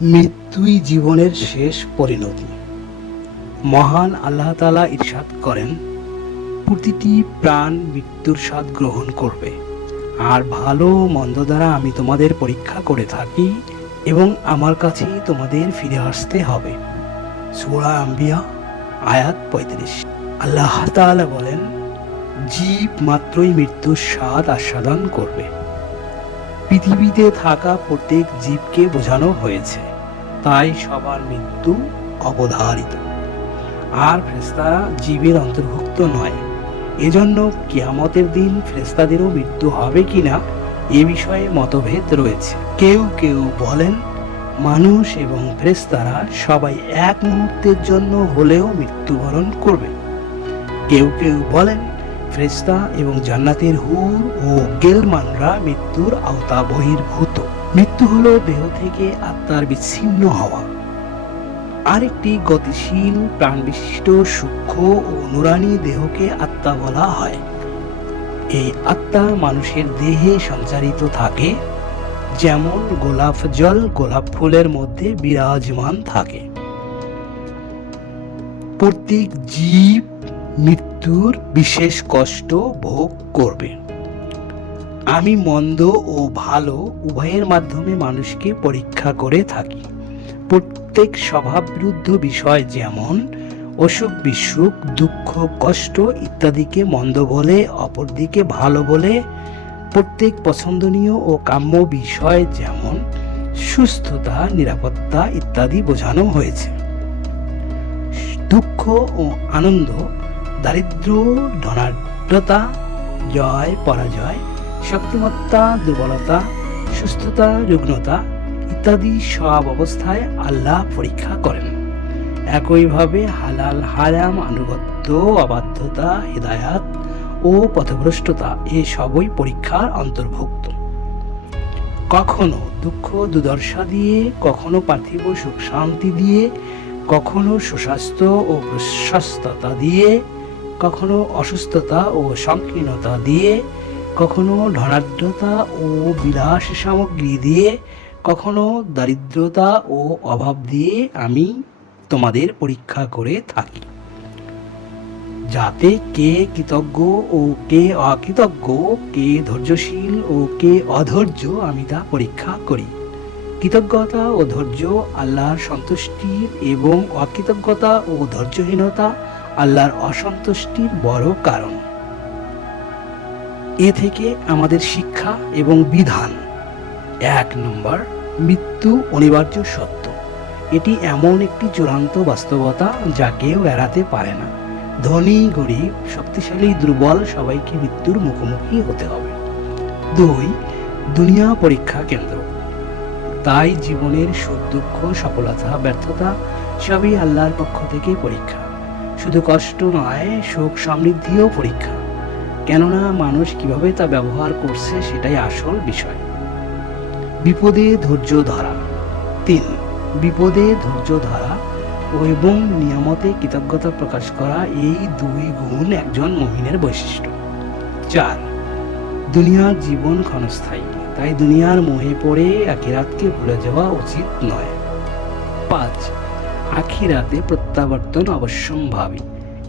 মৃত্যুই জীবনের শেষ পরিণতি। মহান আল্লাহ তাআলা ইরশাদ করেন, প্রতিটি প্রাণ মৃত্যুর স্বাদ গ্রহণ করবে, আর ভালো মন্দ দ্বারা আমি তোমাদের পরীক্ষা করে থাকি এবং আমার কাছেই তোমাদের ফিরে আসতে হবে। সূরা আম্বিয়া আয়াত ৩৫। আল্লাহ তাআলা বলেন, জীব মাত্রই মৃত্যুর স্বাদ আস্বাদন করবে। পৃথিবীতে থাকা প্রত্যেক জীবকে বোঝানো হয়েছে, তাই সবার মৃত্যু অবধারিত। আর ফেরেশতারা জীবের অন্তর্ভুক্ত নয়, এজন্য কিয়ামতের দিন ফেরেশতাদেরও মৃত্যু হবে কিনা এ বিষয়ে মতভেদ রয়েছে। কেউ কেউ বলেন, মানুষ এবং ফেরেশতারা সবাই এক মুহূর্তের জন্য হলেও মৃত্যুবরণ করবে। কেউ কেউ বলেন, ফেরেশতা এবং জান্নাতের হুর ও গেলমানরা মৃত্যুর আওতা বহির্ভূত। মৃত্যু হলো দেহ থেকে আত্মার বিচ্ছিন্ন হওয়া। আরেকটি গতিশীল প্রাণবিশিষ্ট সূক্ষ্ম ও নুরানি দেহকে আত্মা বলা হয়। এই আত্মা মানুষের দেহে সঞ্চারিত থাকে, যেমন গোলাপ জল গোলাপ ফুলের মধ্যে বিরাজমান থাকে। প্রত্যেক জীব মৃত্যুর বিশেষ কষ্ট ভোগ করবে। আমি মন্দ ও ভালো উভয়ের মাধ্যমে মানুষকে পরীক্ষা করে থাকি। প্রত্যেক স্বভাববিরুদ্ধ বিষয়, যেমন অসুখ বিসুখ, দুঃখ কষ্ট ইত্যাদিকে মন্দ বলে, অপরদিকে ভালো বলে। প্রত্যেক পছন্দনীয় ও কাম্য বিষয়, যেমন সুস্থতা, নিরাপত্তা ইত্যাদি বোঝানো হয়েছে। দুঃখ ও আনন্দ, দারিদ্র্য, ধনাঢ্যতা, জয় পরাজয়, শক্তিমত্তা দুর্বলতা, সুস্থতা রুগ্নতা ইত্যাদি সব অবস্থায় আল্লাহ পরীক্ষা করেন। একইভাবে হালাল হারাম, আনুগত্য, অবাধ্যতা, হিদায়াত ও পথভ্রষ্টতা এ সবই পরীক্ষার অন্তর্ভুক্ত। কখনো দুঃখ দুর্দশা দিয়ে, কখনো পার্থিব সুখ শান্তি দিয়ে, কখনো সুস্বাস্থ্য ও প্রশস্ততা দিয়ে, কখনো অসুস্থতা ও সংকীর্ণতা দিয়ে, কখনো ধনাঢ্যতা ও বিলাস সামগ্রী দিয়ে, কখনো দারিদ্রতা ও অভাব দিয়ে আমি তোমাদের পরীক্ষা করে থাকি, যাতে কে কৃতজ্ঞ ও কে অকৃতজ্ঞ, কে ধৈর্যশীল ও কে অধৈর্য আমি তা পরীক্ষা করি। কৃতজ্ঞতা ও ধৈর্য আল্লাহর সন্তুষ্টির এবং অকৃতজ্ঞতা ও ধৈর্যহীনতা আল্লাহর অসন্তুষ্টির বড় কারণ। এ থেকে আমাদের শিক্ষা এবং বিধান: ১ নম্বর, মৃত্যু অনিবার্য সত্য। এটি এমন একটি চূড়ান্ত বাস্তবতা যা কেউ এড়াতে পারে না। ধনী গরিব, শক্তিশালী দুর্বল সবাইকে মৃত্যুর মুখোমুখি হতে হবে। ২, দুনিয়া পরীক্ষা কেন্দ্র। তাই জীবনের সুখ দুঃখ, সফলতা ব্যর্থতা সবই আল্লাহর পক্ষ থেকে পরীক্ষা। শুধু কষ্ট নয়, সুখ সমৃদ্ধিও পরীক্ষা, কেননা মানুষ কিভাবে তা ব্যবহার করছে সেটাই আসল বিষয়। বিপদে ধৈর্য ধরা। ৩, বিপদে ধৈর্য ধরা এবং নিয়ামতে কৃতজ্ঞতা প্রকাশ করা, এই ২ গুণ একজন মুমিনের বৈশিষ্ট্য। ৪, দুনিয়ার জীবন ক্ষণস্থায়ী, তাই দুনিয়ার মোহে পড়ে আখিরাতকে ভুলে যাওয়া উচিত নয়। ৫, আখিরাতে প্রত্যাবর্তন অবশ্যম্ভাবী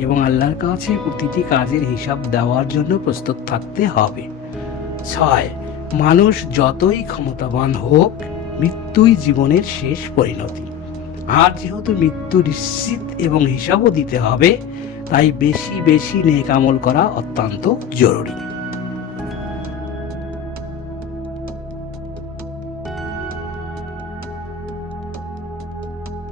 এবং আল্লাহর কাছে প্রতিটি কাজের হিসাব দেওয়ার জন্য প্রস্তুত থাকতে হবে। ৬, মানুষ যতই ক্ষমতাবান হোক, মৃত্যুই জীবনের শেষ পরিণতি। আর যেহেতু মৃত্যু নিশ্চিত এবং হিসাবও দিতে হবে, তাই বেশি বেশি নেক আমল করা অত্যন্ত জরুরি।